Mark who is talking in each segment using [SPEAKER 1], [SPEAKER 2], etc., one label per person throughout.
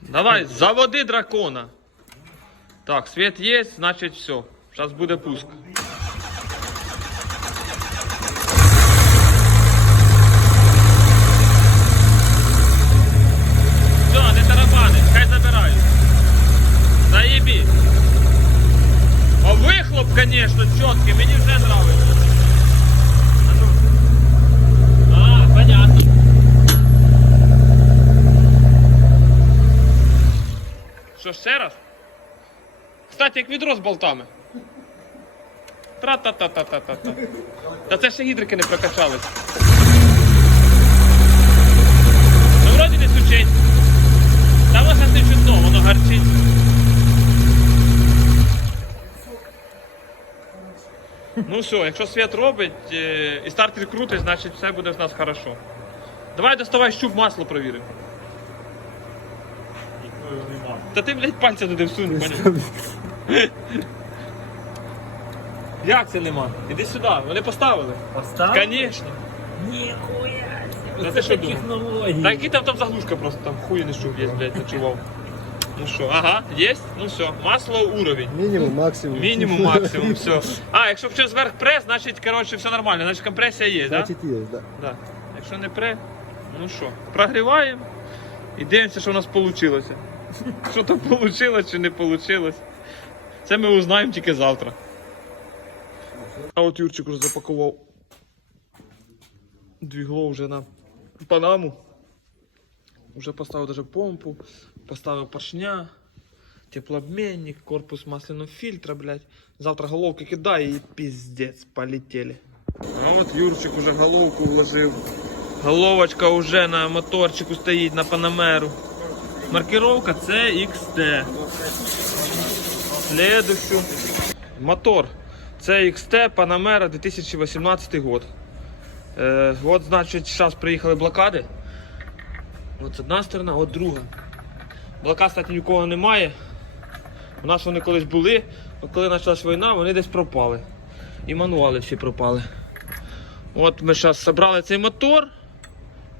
[SPEAKER 1] Давай, заводи дракона. Так, свет есть, значит все. Сейчас буде пуск. Все, не тарабани, хай забирають. Заєбі. А вихлоп, конечно, чіткий, мені вже нравится. А ну. А, понятно. Що, ще раз? Кстати, як відро з болтами. Тра-та-та-та-та-та. Та це ще гідрики не прокачались. Ну, вроді не сучить. Та щас не чутно, воно гарчить. Ну все, якщо світ робить е, і стартер крутить, значить все буде в нас хорошо. Давай доставай щуп масло провіримо. Та ти, блядь, пальця туди всунь, поняв? Як це нема? Іди сюди, вони поставили.
[SPEAKER 2] Поставив?
[SPEAKER 1] Звісно.
[SPEAKER 2] Ніхуя.
[SPEAKER 1] Та
[SPEAKER 2] Це
[SPEAKER 1] ти що думав?
[SPEAKER 2] технології.
[SPEAKER 1] Та який там там заглушка просто, там хуй не щуп є, блядь, ночував. Ну що, ага, є? Ну все, масло уровень.
[SPEAKER 3] Мінімум, максимум.
[SPEAKER 1] Мінімум, максимум, все. А, якщо через верх прес, значить, коротше, все нормально, значить компресія є, так? Да?
[SPEAKER 3] Значить є, так.
[SPEAKER 1] Да. Якщо не пре, ну що, прогріваємо і дивимося, що у нас вийшло. Що там вийшло чи не вийшло. Це ми узнаємо тільки завтра. А от Юрчик вже запакував двігло вже на панаму. Вже поставив даже помпу, поставив поршня, теплообмінник, корпус масляного фільтра, блядь. Завтра головки кидає і піздець, полетели. А от Юрчик уже головку вложив. Головочка вже на моторчику стоїть на Панамеру. Маркировка CXT. Следующую. Мотор. CXT Panamera 2018 год. Е, от, значить, зараз приїхали блокади. От одна сторона, от друга. Блокад, кстати, нікого немає. У нас вони колись були, а коли почалась війна, вони десь пропали. І мануали всі пропали. От ми зараз зібрали цей мотор,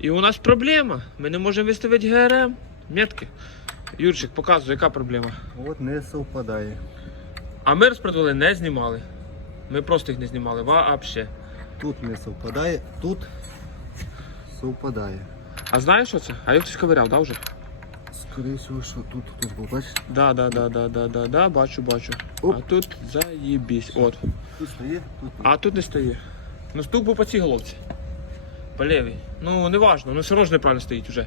[SPEAKER 1] і у нас проблема. Ми не можемо виставити ГРМ. Метки. Юрчик, показуй, яка проблема.
[SPEAKER 3] От не совпадає.
[SPEAKER 1] А ми розпродали не знімали. Ми просто їх не знімали. Вообще.
[SPEAKER 3] Тут не совпадає, тут совпадає.
[SPEAKER 1] А знаєш що це? А як хтось ковиряв, да, вже?
[SPEAKER 3] Скоріше всього, що тут, тут, бо бачиш,
[SPEAKER 1] Да, да, да, да, да, да, да, бачу, бачу.
[SPEAKER 3] Оп.
[SPEAKER 1] А тут заєбісь. От.
[SPEAKER 3] тут стоїть, тут ні.
[SPEAKER 1] А тут не стає. Ну стук був по цій головці. По лівій. Ну, не важно, ну все одно ж неправильно стоїть вже.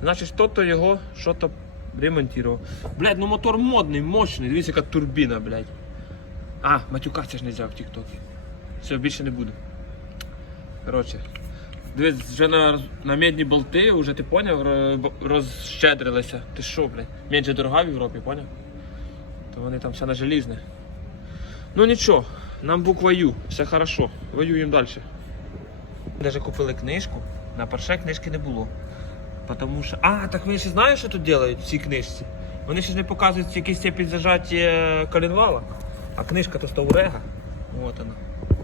[SPEAKER 1] Значить, хто-то його що-то ремонтував. Блядь, ну мотор модний, мощний. Дивіться, яка турбіна, блядь. А, матюкатися ж не взяв в Тіктокі. Все, більше не буду. Коротше. Дивись, вже на, на медні болти, вже ти поняв, розщедрилися. Ти що, блядь? Медь же дорога в Європі, поняв? То вони там все на желізне. Ну нічого, нам буква Ю, все хорошо, воюємо далі. Даже купили книжку, на перше книжки не було. Потому що. А, так вони ще знають, що тут роблять в цій книжці. Вони ще не показують який степінь зажаття коленвала. А книжка то Стаурега. Вот она.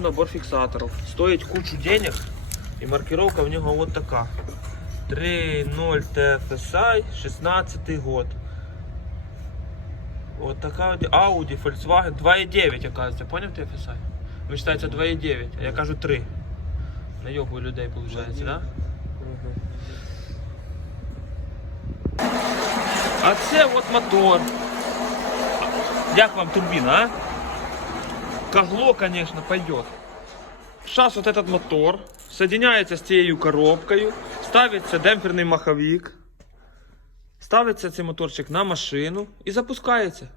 [SPEAKER 1] Набор фіксаторів. Стоїть кучу денег. І маркировка в нього от така. 3.0 TFSI, 16 год. Вот така Audi, Volkswagen 2.9, оказывается. Понял TFSI? Ви вважаєте 2.9, а я кажу 3. Найобую людей, виходить, да? А це от мотор. Як вам турбина, а? Когло, конечно, пойдет. Сейчас вот этот мотор соединяется с цією коробкою, ставиться демпферний маховик, ставиться цей моторчик на машину і запускається.